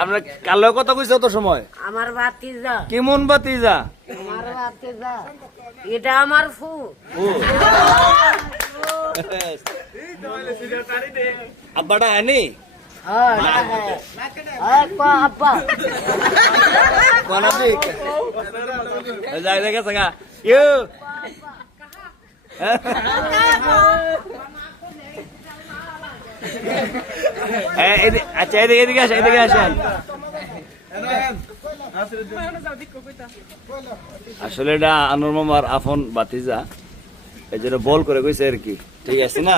আমরা কালো কথা কইছো তো সময় আমার ভাতিজা কেমন বাতিজা আমার ভাতিজা এটা আমার ফু আব্বাটা আনি আব্বা কোন আপনি যাই দেখে সঙ্গা ইউ আচ্ছা এদিকে এদিকে আসেন এদিকে আসেন আসলে এটা আনোয়ার মামার আফন বাতিজা এই জন্য বল করে কইছে আর কি ঠিক আছে না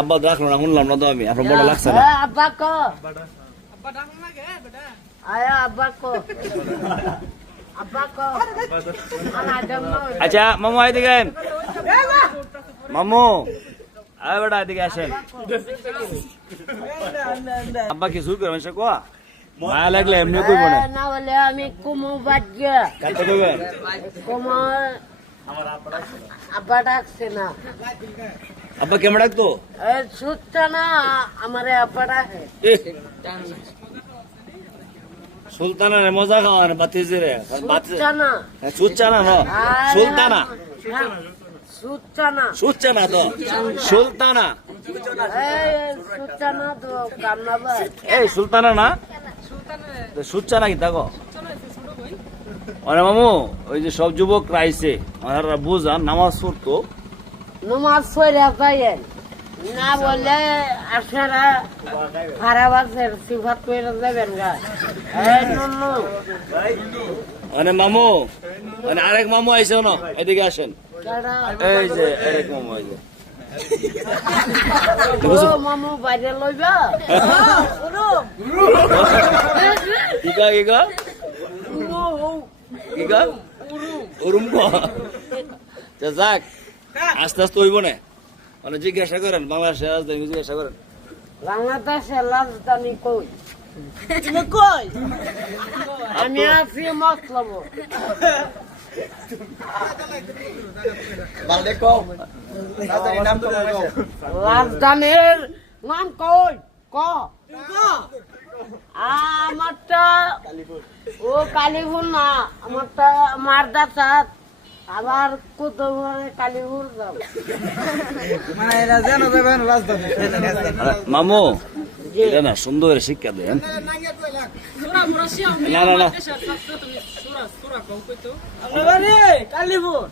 আব্বা রাখলো না শুনলাম না তো আমি আপনার বড় লাগছে না আব্বা কো আয়া আব্বা কো আব্বা কো আচ্ছা মামু এদিকে আইন মামু আয় বেটা এদিকে আসেন আব্বা কি শুরু করবেন সে কোয়া মায়া লাগলে এমনি কইব না না বলে আমি কুমু বাজ্ঞা কাতে কইবেন কুমু আব্বা ডাকছে না আব্বা কেমন ডাকতো সুচ্ছা না আমারে আব্বা ডাকে সুলতানা রে মজা খাওয়ান বাতিজি রে সুচ্ছা না সুচ্চানা না সুলতানা সুচ্ছানা সুচ্চানা তো সুলতানা সুচ্ছানা তো কামনাবা এই সুলতানা না সুচ্চানা কি দেখো অরে মামু ওই যে সব যুবক রাইছে ওনারা বুঝান নামাজ পড়তো নমাজ পড়ে যাইয়েন না বললে আপনারা খারাপ আছে সিফাত করে যাবেন গা এই নুনু মানে মামু মানে আরেক মামু আইছে না এদিকে আসেন এই যে আরেক মামু আইছে ও মামু বাইরে লইবা কিকা কিকা কিকা ওরুম কো যাক আস্তে আস্তে হইব না মানে জিজ্ঞাসা করেন বাংলাদেশে রাজধানী জিজ্ঞাসা করেন বাংলাদেশের রাজধানী কই কই আমি আছি মতলব রাজধানীর নাম কই ক আমারটা ও কালীপুর না আমারটা মারদা চাঁদ আবার কত কালীপুর যাব মামু এটা না সুন্দর শিক্ষা দেন না না না কালীপুর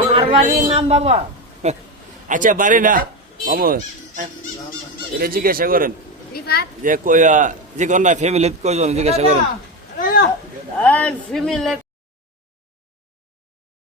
আমার বাড়ির নাম বাবা আচ্ছা বাড়ি না মামু এটা জিজ্ঞাসা করেন যে কই যে কন্যা ফ্যামিলি কয়জন জিজ্ঞাসা করেন ফ্যামিলি